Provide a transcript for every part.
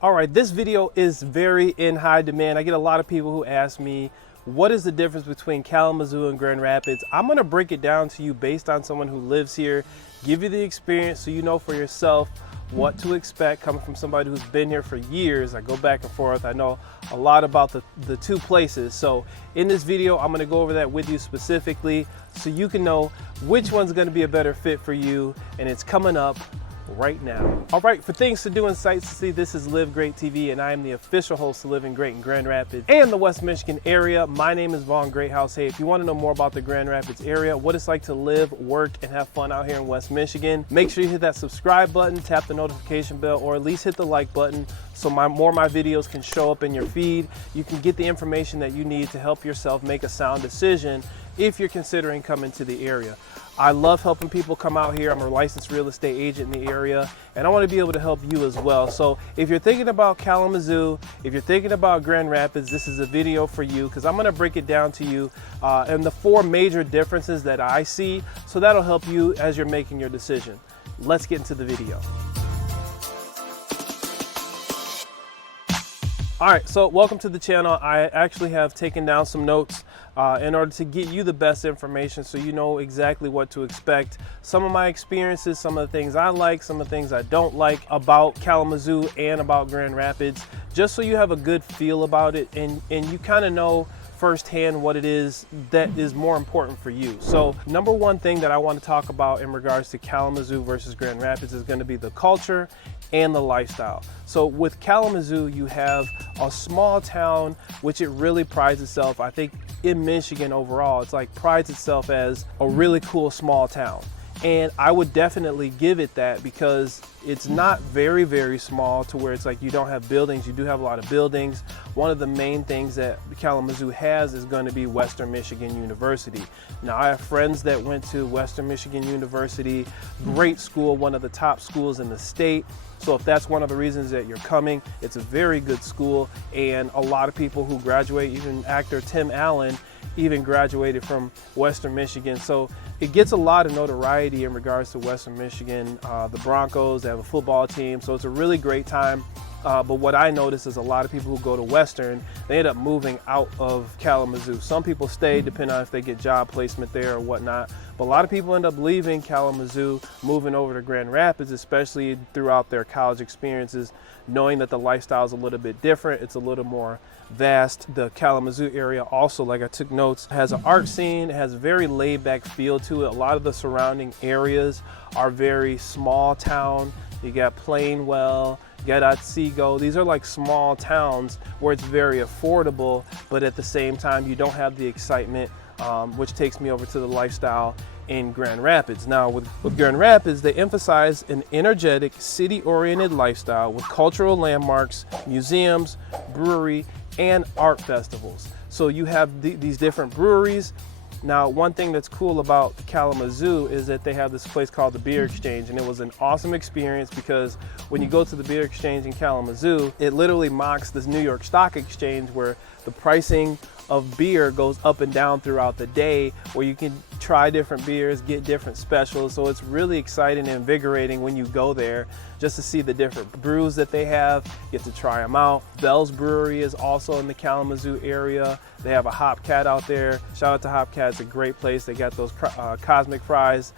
All right, this video is very in high demand. I get a lot of people who ask me, what is the difference between Kalamazoo and Grand Rapids? I'm gonna break it down to you based on someone who lives here, give you the experience so you know for yourself what to expect coming from somebody who's been here for years. I go back and forth. I know a lot about the two places. So in this video, I'm gonna go over that with you specifically so you can know which one's gonna be a better fit for you, and it's coming up right now. All right, for things to do and sights to see, this is Live Great TV, and I am the official host of Living Great in Grand Rapids and the West Michigan area. My name is Vaughn Greathouse. Hey, if you want to know more about the Grand Rapids area, what it's like to live, work, and have fun out here in West Michigan, make sure you hit that subscribe button, tap the notification bell, or at least hit the like button so more of my videos can show up in your feed. You can get the information that you need to help yourself make a sound decision if you're considering coming to the area. I love helping people come out here. I'm a licensed real estate agent in the area, and I want to be able to help you as well. So if you're thinking about Kalamazoo, if you're thinking about Grand Rapids, this is a video for you because I'm going to break it down to you and the four major differences that I see. So that'll help you as you're making your decision. Let's get into the video. All right, so welcome to the channel. I actually have taken down some notes in order to get you the best information so you know exactly what to expect. Some of my experiences, some of the things I like, some of the things I don't like about Kalamazoo and about Grand Rapids, just so you have a good feel about it and you kind of know firsthand what it is that is more important for you. So number one thing that I want to talk about in regards to Kalamazoo versus Grand Rapids is going to be the culture and the lifestyle. So with Kalamazoo, you have a small town, which it really prides itself, I think in Michigan overall, it's like prides itself as a really cool small town. And I would definitely give it that because it's not very, very small to where it's like you don't have buildings. You do have a lot of buildings. One of the main things that Kalamazoo has is going to be Western Michigan University. Now, I have friends that went to Western Michigan University, great school, one of the top schools in the state. So if that's one of the reasons that you're coming, it's a very good school. And a lot of people who graduate, even actor Tim Allen, even graduated from Western Michigan. So it gets a lot of notoriety in regards to Western Michigan. The Broncos, they have a football team, so it's a really great time. But what I notice is a lot of people who go to Western, they end up moving out of Kalamazoo. Some people stay depending on if they get job placement there or whatnot. But a lot of people end up leaving Kalamazoo, moving over to Grand Rapids, especially throughout their college experiences, knowing that the lifestyle is a little bit different. It's a little more vast. The Kalamazoo area also, like I took notes, has an art scene, it has a very laid back feel to it. A lot of the surrounding areas are very small town. You got Plainwell, you got Otsego. These are like small towns where it's very affordable, but at the same time, you don't have the excitement, which takes me over to the lifestyle in Grand Rapids. Now with Grand Rapids, they emphasize an energetic, city-oriented lifestyle with cultural landmarks, museums, brewery, and art festivals. So you have these different breweries. Now, one thing that's cool about Kalamazoo is that they have this place called the Beer Exchange, and it was an awesome experience because when you go to the Beer Exchange in Kalamazoo, it literally mocks this New York Stock Exchange where the pricing of beer goes up and down throughout the day, where you can try different beers, get different specials. So it's really exciting and invigorating when you go there just to see the different brews that they have, get to try them out. Bell's Brewery is also in the Kalamazoo area. They have a Hopcat out there. Shout out to Hopcat, it's a great place. They got those cosmic fries,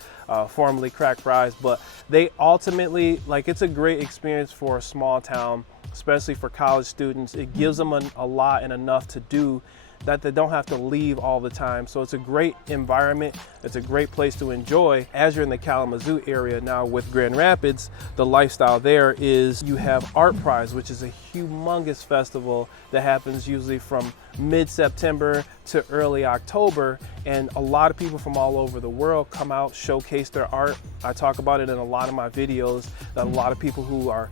formerly crack fries, but they ultimately, like, it's a great experience for a small town, especially for college students. It gives them a lot and enough to do that they don't have to leave all the time. So it's a great environment. It's a great place to enjoy as you're in the Kalamazoo area. Now with Grand Rapids, the lifestyle there is you have Art Prize, which is a humongous festival that happens usually from mid-September to early October. And a lot of people from all over the world come out, showcase their art. I talk about it in a lot of my videos, that a lot of people who are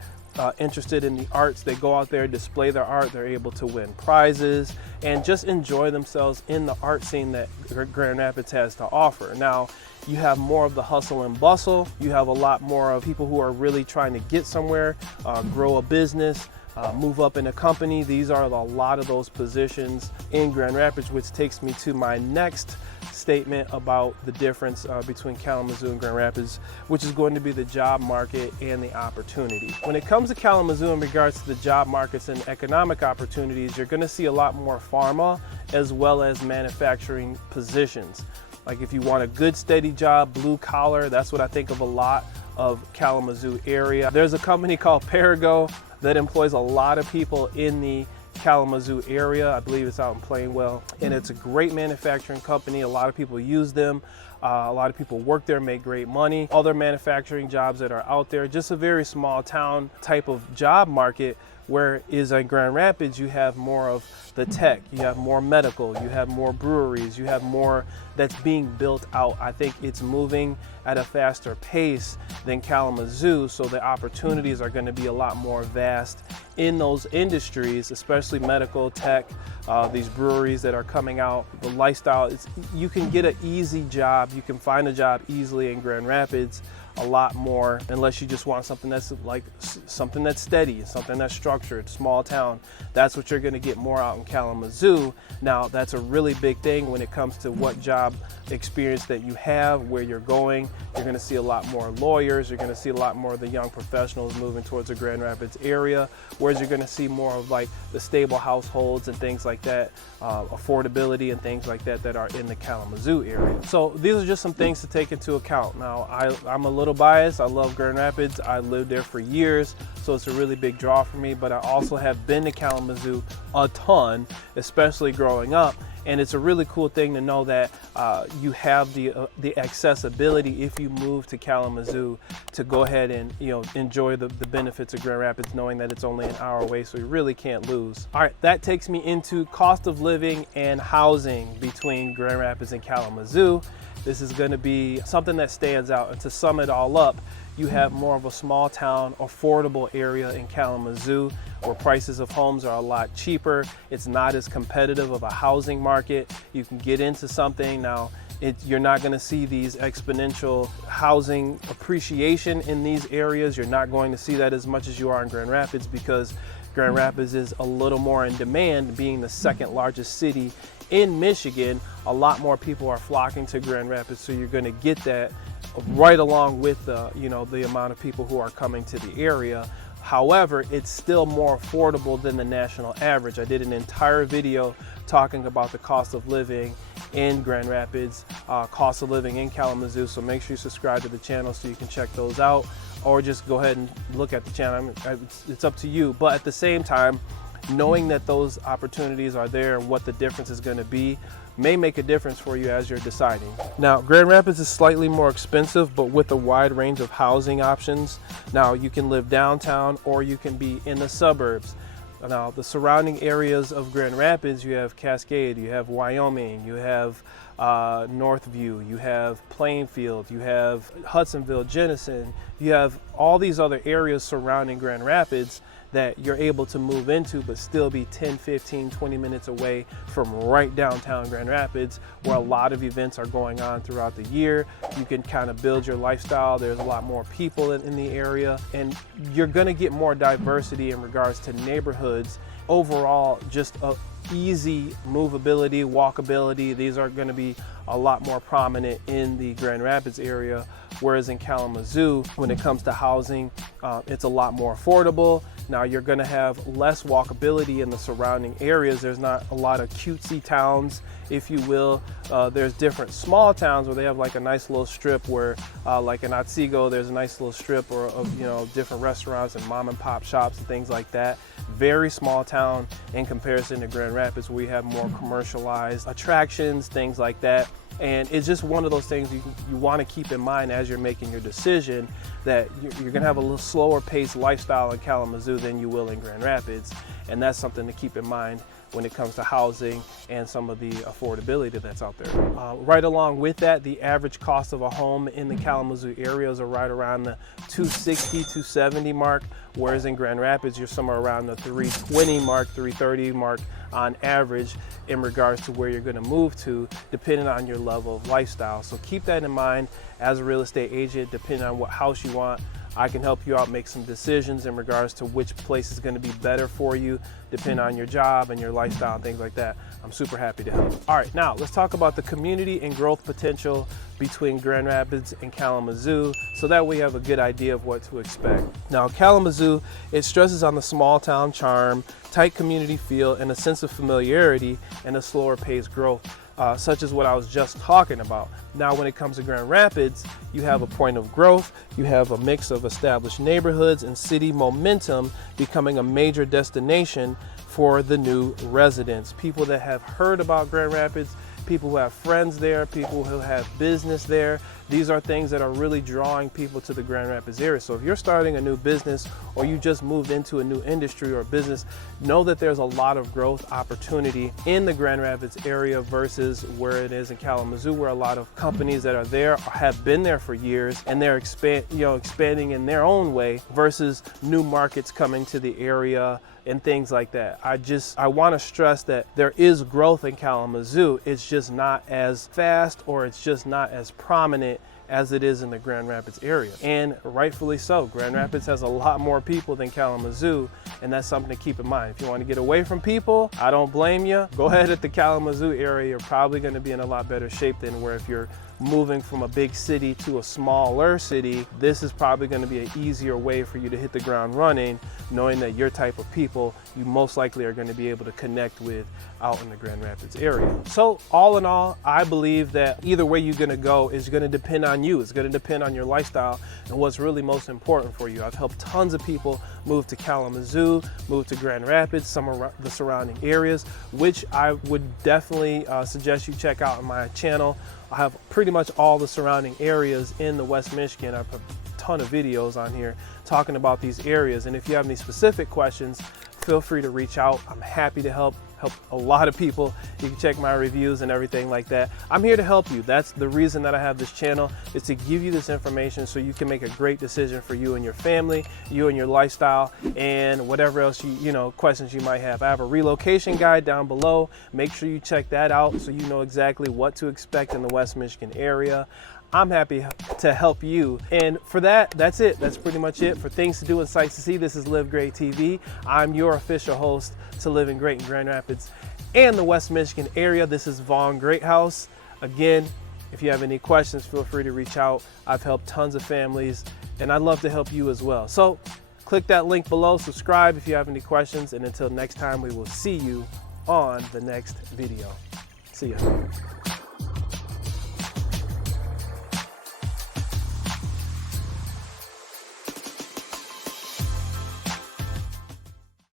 interested in the arts, they go out there, display their art, they're able to win prizes and just enjoy themselves in the art scene that Grand Rapids has to offer. Now, you have more of the hustle and bustle. You have a lot more of people who are really trying to get somewhere, grow a business, move up in a company. These are a lot of those positions in Grand Rapids, which takes me to my next statement about the difference between Kalamazoo and Grand Rapids, which is going to be the job market and the opportunity. When it comes to Kalamazoo in regards to the job markets and economic opportunities, you're going to see a lot more pharma as well as manufacturing positions. Like if you want a good steady job, blue collar, that's what I think of a lot of Kalamazoo area. There's a company called Perigo that employs a lot of people in the Kalamazoo area. I believe it's out in Plainwell, and it's a great manufacturing company. A lot of people use them. A lot of people work there, make great money. Other manufacturing jobs that are out there, just a very small town type of job market, whereas in Grand Rapids, you have more of the tech, you have more medical, you have more breweries, you have more that's being built out. I think it's moving at a faster pace than Kalamazoo, so the opportunities are going to be a lot more vast in those industries, especially medical, tech, these breweries that are coming out. The lifestyle, you can get an easy job, you can find a job easily in Grand Rapids, a lot more, unless you just want something that's like something that's steady, something that's structured, small town. That's what you're going to get more out in Kalamazoo. Now, that's a really big thing when it comes to what job experience that you have, where you're going. You're going to see a lot more lawyers. You're going to see a lot more of the young professionals moving towards the Grand Rapids area, whereas you're going to see more of like the stable households and things like that, affordability and things like that that are in the Kalamazoo area. So these are just some things to take into account. Now, I'm a little biased. I love Grand Rapids. I lived there for years, so it's a really big draw for me, but I also have been to Kalamazoo a ton, especially growing up. And it's a really cool thing to know that you have the accessibility if you move to Kalamazoo to go ahead and enjoy the benefits of Grand Rapids, knowing that it's only an hour away, so you really can't lose. All right, that takes me into cost of living and housing between Grand Rapids and Kalamazoo. This is going to be something that stands out, and to sum it all up, you have more of a small town, affordable area in Kalamazoo where prices of homes are a lot cheaper. It's not as competitive of a housing market. You can get into something. Now, you're not going to see these exponential housing appreciation in these areas. You're not going to see that as much as you are in Grand Rapids, because Grand Rapids is a little more in demand, being the second largest city in Michigan. A lot more people are flocking to Grand Rapids, so you're going to get that right along with the amount of people who are coming to the area. However, it's still more affordable than the national average. I did an entire video talking about the cost of living in Grand Rapids, cost of living in Kalamazoo, so make sure you subscribe to the channel so you can check those out, or just go ahead and look at the channel. It's up to you, but at the same time, knowing that those opportunities are there and what the difference is going to be may make a difference for you as you're deciding. Now, Grand Rapids is slightly more expensive, but with a wide range of housing options. Now, you can live downtown or you can be in the suburbs. Now, the surrounding areas of Grand Rapids, you have Cascade, you have Wyoming, you have Northview, you have Plainfield, you have Hudsonville, Jenison, you have all these other areas surrounding Grand Rapids that you're able to move into, but still be 10, 15, 20 minutes away from right downtown Grand Rapids, where a lot of events are going on throughout the year. You can kind of build your lifestyle. There's a lot more people in the area, and you're gonna get more diversity in regards to neighborhoods. Overall, just a easy movability, walkability. These are going to be a lot more prominent in the Grand Rapids area, whereas in Kalamazoo, when it comes to housing, it's a lot more affordable. Now, you're going to have less walkability in the surrounding areas. There's not a lot of cutesy towns, if you will. There's different small towns where they have like a nice little strip where, like in Otsego, there's a nice little strip of different restaurants and mom and pop shops and things like that. Very small town in comparison to Grand Rapids, where we have more commercialized attractions, things like that. And it's just one of those things you want to keep in mind as you're making your decision, that you're going to have a little slower paced lifestyle in Kalamazoo than you will in Grand Rapids. And that's something to keep in mind when it comes to housing and some of the affordability that's out there. Right along with that, the average cost of a home in the Kalamazoo areas are right around the $260, $270 mark, whereas in Grand Rapids, you're somewhere around the $320 mark, $330 mark on average in regards to where you're going to move to, depending on your level of lifestyle. So keep that in mind as a real estate agent, depending on what house you want. I can help you out make some decisions in regards to which place is going to be better for you, depending on your job and your lifestyle and things like that. I'm super happy to help. All right, now let's talk about the community and growth potential between Grand Rapids and Kalamazoo, so that we have a good idea of what to expect. Now, Kalamazoo, it stresses on the small town charm, tight community feel, and a sense of familiarity and a slower paced growth, such as what I was just talking about. Now, when it comes to Grand Rapids, you have a point of growth, you have a mix of established neighborhoods and city momentum becoming a major destination for the new residents. People that have heard about Grand Rapids, people who have friends there, people who have business there. These are things that are really drawing people to the Grand Rapids area. So if you're starting a new business or you just moved into a new industry or business, know that there's a lot of growth opportunity in the Grand Rapids area versus where it is in Kalamazoo, where a lot of companies that are there have been there for years and they're expanding in their own way versus new markets coming to the area and things like that. I want to stress that there is growth in Kalamazoo. It's just not as fast or it's just not as prominent as it is in the Grand Rapids area. And rightfully so. Grand Rapids has a lot more people than Kalamazoo, and that's something to keep in mind. If you want to get away from people, I don't blame you. Go ahead at the Kalamazoo area. You're probably going to be in a lot better shape than where if you're moving from a big city to a smaller city, this is probably going to be an easier way for you to hit the ground running, knowing that your type of people you most likely are going to be able to connect with out in the Grand Rapids area. So all in all, I believe that either way you're going to go is going to depend on you. It's going to depend on your lifestyle and what's really most important for you. I've helped tons of people move to Kalamazoo, move to Grand Rapids, some of the surrounding areas, which I would definitely suggest you check out on my channel. I have pretty much all the surrounding areas in the West Michigan. I put a ton of videos on here talking about these areas. And if you have any specific questions, feel free to reach out. I'm happy to help a lot of people. You can check my reviews and everything like that. I'm here to help you. That's the reason that I have this channel, is to give you this information so you can make a great decision for you and your family, you and your lifestyle, and whatever else questions you might have. I have a relocation guide down below. Make sure you check that out so you know exactly what to expect in the West Michigan area. I'm happy to help you. And for that, that's it. That's pretty much it. For Things to Do and Sights to See, this is Live Great TV. I'm your official host to Living Great in Grand Rapids and the West Michigan area. This is Vaughn Greathouse. Again, if you have any questions, feel free to reach out. I've helped tons of families and I'd love to help you as well. So click that link below, subscribe if you have any questions, and until next time, we will see you on the next video. See ya.